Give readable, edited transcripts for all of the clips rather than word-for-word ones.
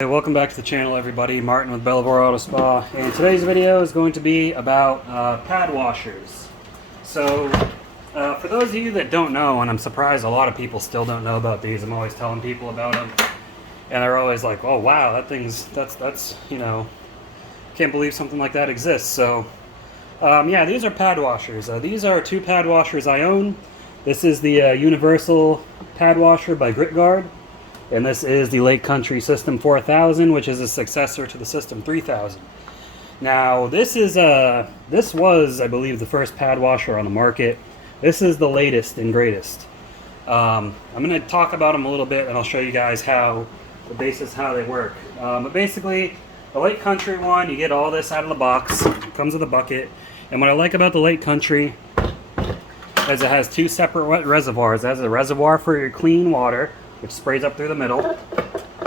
Hey, welcome back to the channel, everybody. Martin with Bellavore Auto Spa, and today's video is going to be about pad washers. So for those of you that don't know, and I'm surprised a lot of people still don't know about these, I'm always telling people about them and they're always like, oh wow, that's you know, can't believe something like that exists. So yeah, these are pad washers. These are two pad washers I own. This is the universal pad washer by GritGuard. And this is the Lake Country System 4000, which is a successor to the System 3000. Now, this was, I believe, the first pad washer on the market. This is the latest and greatest. I'm going to talk about them a little bit, and I'll show you guys how they work. But basically, the Lake Country one, you get all this out of the box. It comes with a bucket. And what I like about the Lake Country is it has two separate reservoirs. It has a reservoir for your clean water, which sprays up through the middle,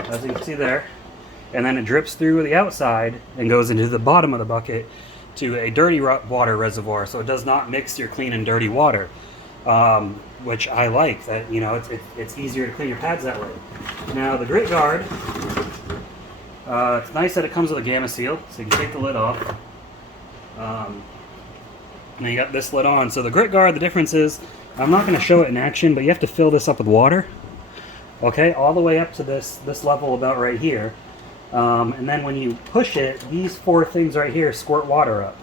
as you can see there, and then it drips through the outside and goes into the bottom of the bucket to a dirty water reservoir, so it does not mix your clean and dirty water, which I like. That, you know, it's easier to clean your pads that way. Now the GritGuard, it's nice that it comes with a gamma seal, so you can take the lid off. And you got this lid on. So the GritGuard, the difference is, I'm not going to show it in action, but you have to fill this up with water. Okay, all the way up to this level about right here. And then when you push it, these four things right here squirt water up.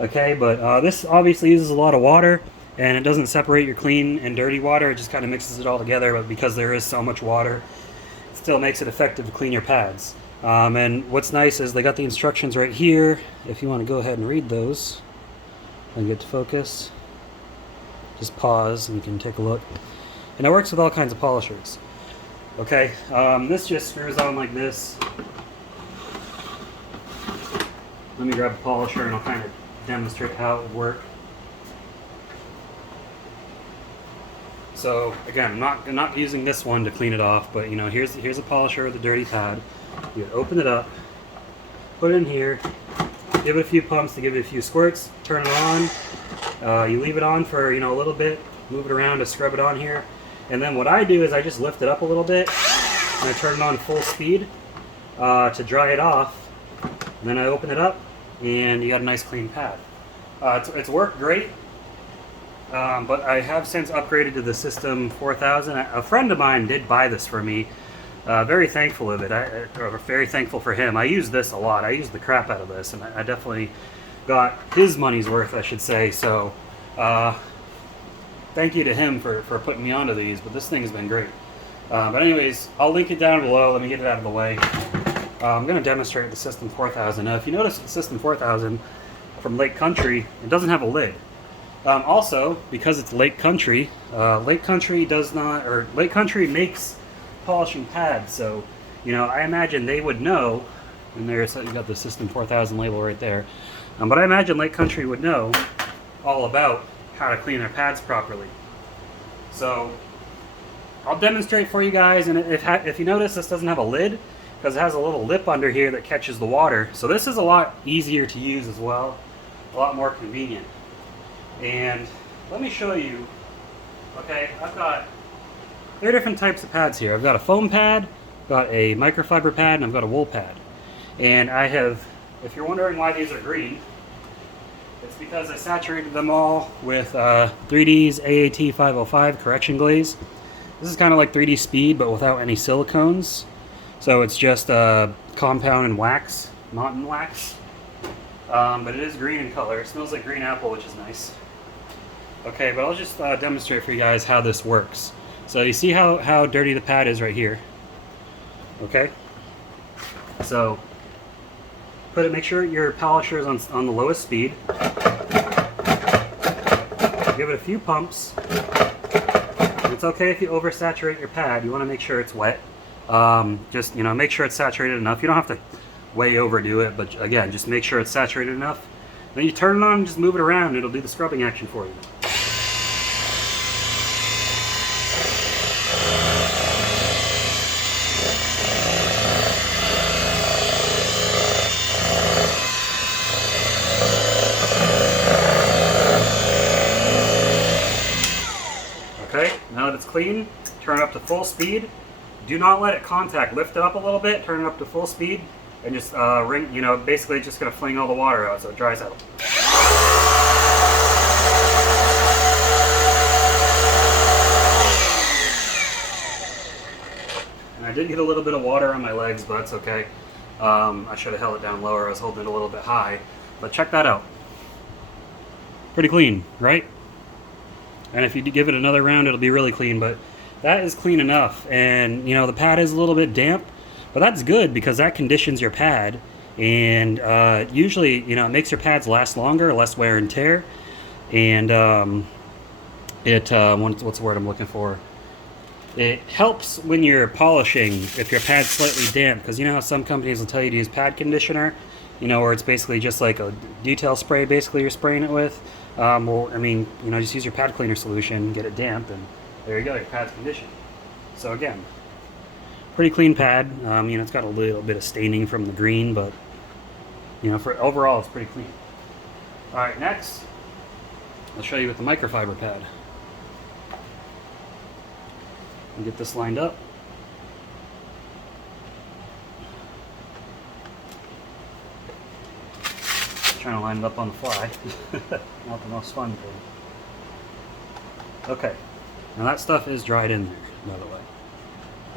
Okay, but this obviously uses a lot of water, and it doesn't separate your clean and dirty water. It just kind of mixes it all together, but because there is so much water, it still makes it effective to clean your pads. And what's nice is they got the instructions right here. If you want to go ahead and read those and get to focus, just pause and you can take a look. And it works with all kinds of polishers. Okay, this just screws on like this. Let me grab a polisher and I'll kind of demonstrate how it would work. So again, I'm not using this one to clean it off, but you know, here's a polisher with a dirty pad. You open it up, put it in here, give it a few pumps to give it a few squirts, turn it on. You leave it on for, you know, a little bit, move it around to scrub it on here. And then what I do is I just lift it up a little bit and I turn it on full speed to dry it off. And then I open it up and you got a nice clean pad. It's worked great, but I have since upgraded to the System 4000. A friend of mine did buy this for me. Very thankful of it. Very thankful for him. I use this a lot. I use the crap out of this, and I definitely got his money's worth, I should say. So thank you to him for putting me onto these, but this thing has been great. But anyways, I'll link it down below. Let me get it out of the way. I'm going to demonstrate the System 4000. Now, if you notice the System 4000 from Lake Country, it doesn't have a lid. Also, because it's Lake Country, Lake Country makes polishing pads, so you know, I imagine they would know. And there's, you got the System 4000 label right there. But I imagine Lake Country would know all about how to clean their pads properly. So I'll demonstrate for you guys, and if you notice, this doesn't have a lid because it has a little lip under here that catches the water. So this is a lot easier to use as well, a lot more convenient. And let me show you. Okay, I've got 3 different types of pads here. I've got a foam pad, got a microfiber pad, and I've got a wool pad. And I have, if you're wondering why these are green, it's because I saturated them all with 3D's AAT 505 correction glaze. This is kind of like 3D Speed, but without any silicones. So it's just compound and wax, not in wax. But it is green in color. It smells like green apple, which is nice. Okay, but I'll just demonstrate for you guys how this works. So you see how dirty the pad is right here. Okay? So make sure your polisher is on the lowest speed. Give it a few pumps. It's okay if you oversaturate your pad. You want to make sure it's wet. Just, you know, make sure it's saturated enough. You don't have to way overdo it, but again, just make sure it's saturated enough. Then you turn it on and just move it around, and it'll do the scrubbing action for you. Okay, now that it's clean, turn it up to full speed, Do not let it contact. Lift it up a little bit, turn it up to full speed, and just ring, you know, basically just gonna fling all the water out so it dries out. And I did get a little bit of water on my legs, but that's okay. I should have held it down lower. I was holding it a little bit high, but check that out. Pretty clean, right? And if you give it another round, it'll be really clean, but that is clean enough. And you know, the pad is a little bit damp, but that's good because that conditions your pad. And usually, you know, it makes your pads last longer, less wear and tear. And what's the word I'm looking for? It helps when you're polishing if your pad's slightly damp, because you know how some companies will tell you to use pad conditioner, you know, where it's basically just like a detail spray, basically you're spraying it with. Well, I mean, you know, just use your pad cleaner solution, get it damp, and there you go, your pad's conditioned. So again, pretty clean pad. You know, it's got a little bit of staining from the green, but you know, for overall, it's pretty clean. All right, next, I'll show you with the microfiber pad. And get this lined up. Trying to line it up on the fly. Not the most fun thing. Okay. Now that stuff is dried in there, by the way.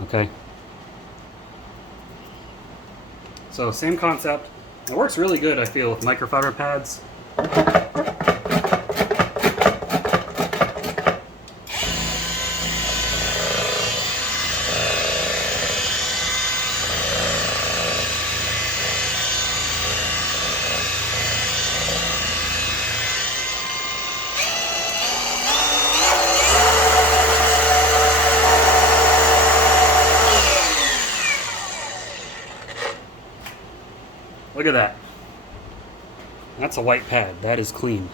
Okay. So same concept. It works really good, I feel, with microfiber pads. Look at that. That's a white pad. That is clean.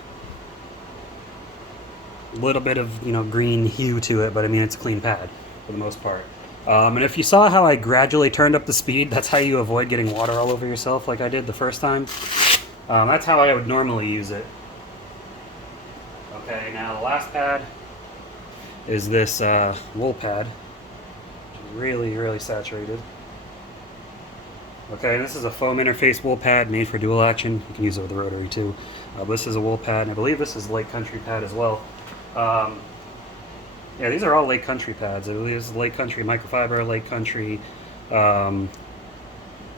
A little bit of, you know, green hue to it, but I mean, it's a clean pad for the most part. And if you saw how I gradually turned up the speed, that's how you avoid getting water all over yourself like I did the first time. That's how I would normally use it. Okay, now the last pad is this wool pad, which is really, really saturated. Okay, this is a foam interface wool pad made for dual action. You can use it with a rotary too. This is a wool pad, and I believe this is Lake Country pad as well. Yeah, these are all Lake Country pads. I believe this is Lake Country microfiber, Lake Country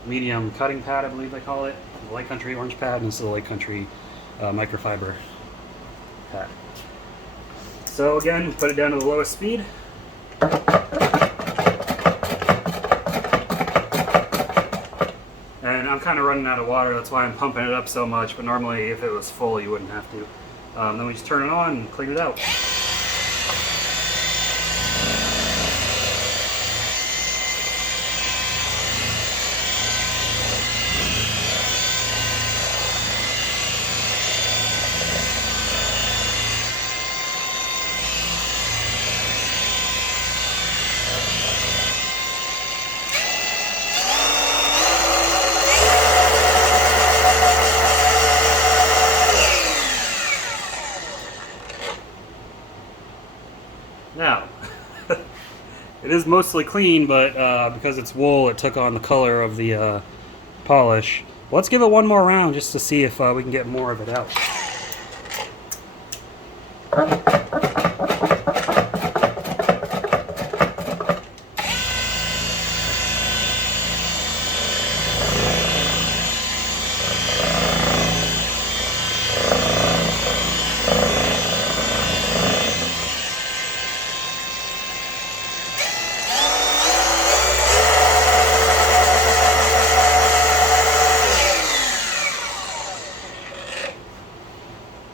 medium cutting pad, I believe they call it. The Lake Country orange pad, and this is the Lake Country microfiber pad. So again, put it down to the lowest speed. And I'm kind of running out of water, that's why I'm pumping it up so much, but normally if it was full you wouldn't have to. Then we just turn it on and clean it out. Now, it is mostly clean, but because it's wool, it took on the color of the polish. Let's give it one more round just to see if we can get more of it out.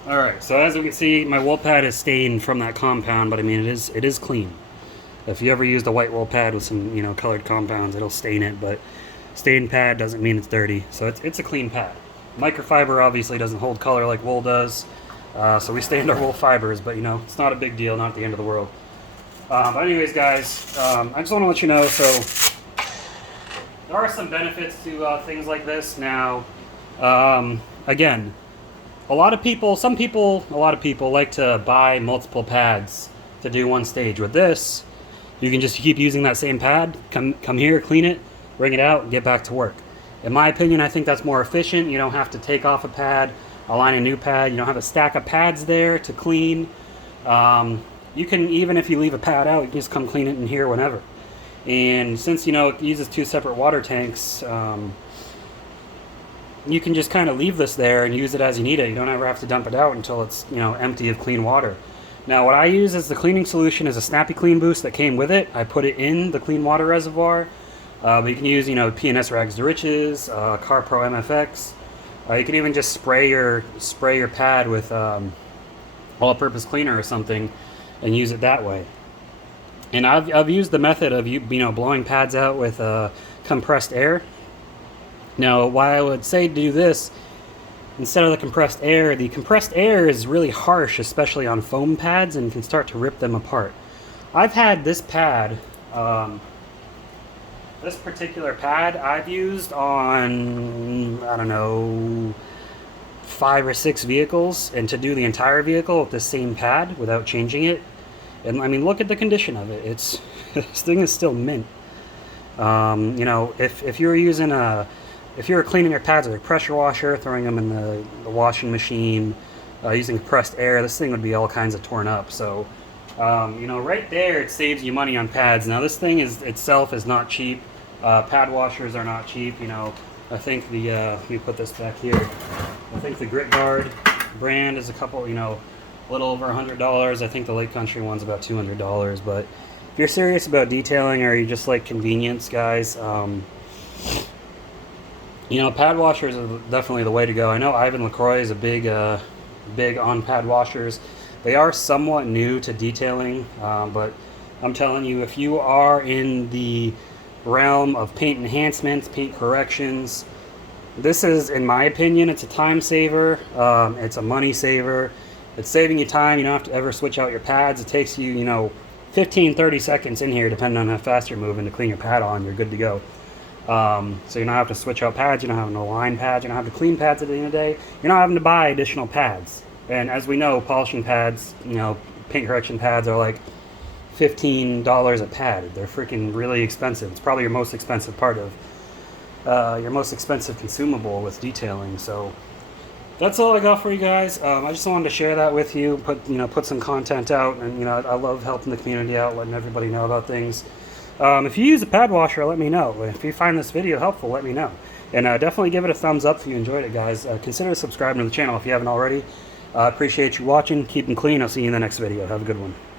Alright, so as we can see, my wool pad is stained from that compound, but I mean, it is clean. If you ever used a white wool pad with some, you know, colored compounds, it'll stain it, but stained pad doesn't mean it's dirty, so it's a clean pad. Microfiber obviously doesn't hold color like wool does, so we stained our wool fibers, but you know, it's not a big deal, not the end of the world. But anyways, guys, I just want to let you know, so there are some benefits to things like this. Now, again, a lot of people like to buy multiple pads to do one stage. With this, You can just keep using that same pad, come here, clean it, bring it out, get back to work. In my opinion, I think that's more efficient. You don't have to take off a pad, align a new pad. You don't have a stack of pads there to clean. You can, even if you leave a pad out, you can just come clean it in here whenever. And since, it uses 2 separate water tanks, you can just kind of leave this there and use it as you need it. You don't ever have to dump it out until it's, empty of clean water. Now, what I use as the cleaning solution is a Snappy Clean Boost that came with it. I put it in the clean water reservoir. But you can use, P&S Rags to Riches, Car Pro MFX. You can even just spray your pad with all-purpose cleaner or something, and use it that way. And I've used the method of blowing pads out with compressed air. Now, why I would say to do this instead of the compressed air is really harsh, especially on foam pads, and can start to rip them apart. I've had this pad, this particular pad I've used on, I don't know, 5 or 6 vehicles, and to do the entire vehicle with the same pad without changing it. And I mean, look at the condition of it. It's this thing is still mint. If you were cleaning your pads with a pressure washer, throwing them in the washing machine, using compressed air, this thing would be all kinds of torn up. So, right there, it saves you money on pads. Now, this thing itself is not cheap. Pad washers are not cheap. I think let me put this back here. I think the Grit Guard brand is a couple, a little over $100. I think the Lake Country one's about $200. But if you're serious about detailing, or you just like convenience, guys, pad washers are definitely the way to go. I know Ivan LaCroix is a big on pad washers. They are somewhat new to detailing, but I'm telling you, if you are in the realm of paint enhancements, paint corrections, this is, in my opinion, it's a time saver. It's a money saver. It's saving you time. You don't have to ever switch out your pads. It takes you, 15, 30 seconds in here, depending on how fast you're moving, to clean your pad on. You're good to go. So you don't have to switch out pads. You don't have to align pads. You don't have to clean pads at the end of the day. You're not having to buy additional pads. And as we know, polishing pads, paint correction pads are like $15 a pad. They're freaking really expensive. It's probably your most expensive part of your most expensive consumable with detailing. So that's all I got for you guys. I just wanted to share that with you, put some content out, and I love helping the community out, letting everybody know about things. If you use a pad washer, let me know. If you find this video helpful, let me know. And definitely give it a thumbs up if you enjoyed it, guys. Consider subscribing to the channel if you haven't already. I appreciate you watching. Keep them clean. I'll see you in the next video. Have a good one.